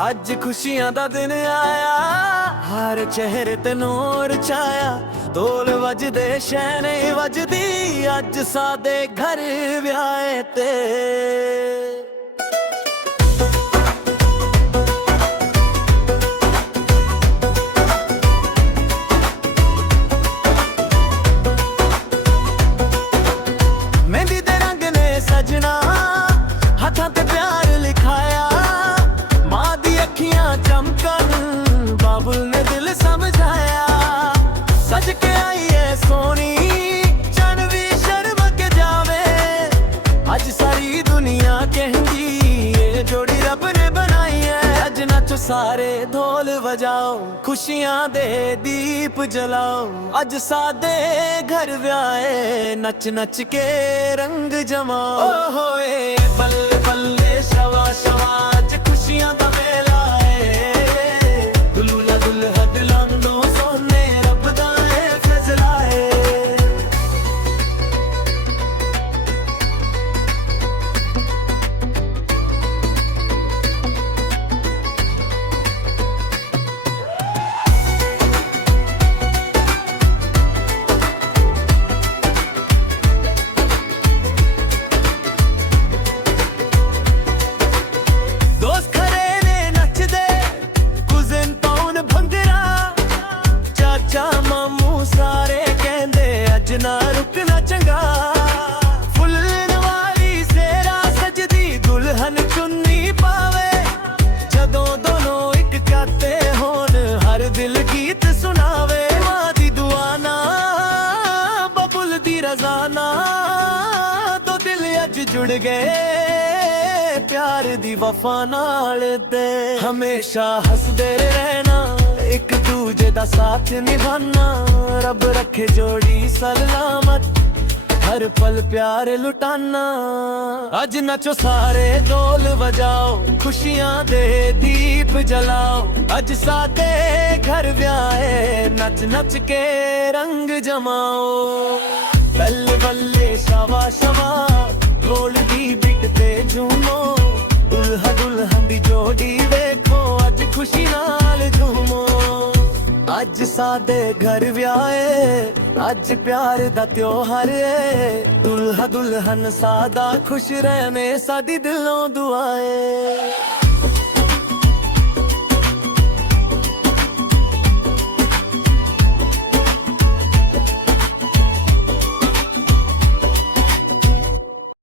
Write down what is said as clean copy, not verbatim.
ਅੱਜ ਖੁਸ਼ੀਆਂ ਦਾ ਦਿਨ ਆਇਆ, ਹਰ ਚਿਹਰੇ ਤੇ ਨੂਰ ਛਾਇਆ। ਢੋਲ ਵੱਜਦੇ ਸ਼ੈਣੇ ਵੱਜਦੀ, ਅੱਜ ਸਾਦੇ ਘਰ ਵਿਆਹੇ ਤੇ। ਮਹਿੰਦੀ ਦੇ ਰੰਗ ਨੇ ਸਜਣਾ, ਹੱਥਾਂ ਤੇ ਪਿਆਰ ਲਿਖਾਇਆ। ਮਾਂ ਦੀ ਅੱਖੀਆਂ ਚਮਕਣ, ਬਾਬੁਲ ਨੇ ਦਿਲ ਸਮਝਾਇਆ। ਸਜ ਕੇ ਆਈ ਏ ਸੋਹਣੀ, ਚੰਨ ਵੀ ਸ਼ਰਮ ਕੇ ਜਾਵੇ। ਅੱਜ ਸਾਰੀ ਦੁਨੀਆ ਕਹਿੰਦੀ ਏ ਜੋੜੀ ਰੱਬ ਨੇ ਬਣਾਈ ਏ। ਅੱਜ ਨੱਚੋ ਸਾਰੇ, ਢੋਲ ਵਜਾਓ, ਖੁਸ਼ੀਆਂ ਦੇ ਦੀਪ ਜਲਾਓ। ਅੱਜ ਸਾਦੇ ਘਰ ਵਿਆਹੇ, ਨੱਚ ਨੱਚ ਕੇ ਰੰਗ ਜਮਾਓ। ਓ ਹੋਏ ਬੱਲੇ ਬੱਲੇ ਸ਼ਵਾ ਸ਼ਵਾ, ਅੱਜ ਖੁਸ਼ੀਆਂ ਦਾ ਮੇਲਾ ਏ। ਦੁਲੂਲਾ ਦੁਲਹਾ ਦਿਲਾਂਦੋਂ ਸੋਹਣੇ, ਰੱਬ ਦਾ ਏ ਫੈਸਲਾ ਏ। ਦੋਸਤ ਖਰੇ ਨੇ ਨੱਚਦੇ, ਕੁਜ਼ਨ ਪਾਉਣ ਭੰਗੜਾ। ਚਾਚਾ ਮਾਮੂ ਸਾਰੇ ਕਹਿੰਦੇ ਅੱਜ ਨਾ ਰੁਕਣਾ ਚੰਗਾ। ਫੁੱਲਣ ਵਾਲੀ ਸੇਰਾ ਸਜਦੀ, ਦੁਲਹਨ ਚੁੰਨੀ ਪਾਵੇ। ਜਦੋਂ ਦੋਨੋਂ ਇੱਕ ਕਾਤੇ ਹੋਣ, ਹਰ ਦਿਲ ਗੀਤ ਸੁਣਾਵੇ। ਮਾਂ ਦੀ ਦੁਆ ਨਾਲ, ਬਬੁਲ ਦੀ ਰਜ਼ਾ ਨਾਲ, ਦੋ ਦਿਲ ਅੱਜ ਜੁੜ ਗਏ ਪਿਆਰ ਦੀ ਵਫਾ ਨਾਲ। ਤੇ ਹਮੇਸ਼ਾ ਹੱਸਦੇ ਰਹਿਣਾ, ਇੱਕ ਦੂਜੇ ਦਾ ਸਾਥ ਨਿਭਾਣਾ। ਰੱਬ ਰੱਖੇ ਜੋੜੀ ਸਲਾਮਤ, ਹਰ ਪਲ ਪਿਆਰ ਲੁਟਾਨਾ। ਅੱਜ ਨੱਚੋ ਸਾਰੇ, ਢੋਲ ਵਜਾਓ, ਖੁਸ਼ੀਆਂ ਦੇ ਦੀਪ ਜਲਾਓ। ਅੱਜ ਸਾਦੇ ਘਰ ਵਿਆਹੇ, ਨੱਚ ਨੱਚ ਕੇ ਰੰਗ ਜਮਾਓ। ਬੱਲੇ ਬੱਲੇ ਸ਼ਵਾ ਸ਼ਵਾ, ਢੋਲ ਦੀ ਬਿਟ ਤੇ ਝੂਮੋ। ਦੁਲਹਾ ਦੁਲਹਨ ਦੀ ਜੋੜੀ ਵੇਖੋ, ਅੱਜ ਖੁਸ਼ੀ ਨਾਲ ਝੂਮੋ। ਅੱਜ ਸਾਦੇ ਘਰ ਵਿਆਹੇ, ਅੱਜ ਪਿਆਰ ਦਾ ਤਿਉਹਾਰ ਏ। ਦੁਲਹਾ ਦੁਲਹਨ ਸਾਦਾ ਖੁਸ਼ ਰਹਿਣੇ, ਸਾਡੀ ਦਿਲੋਂ ਦੁਆ ਏ।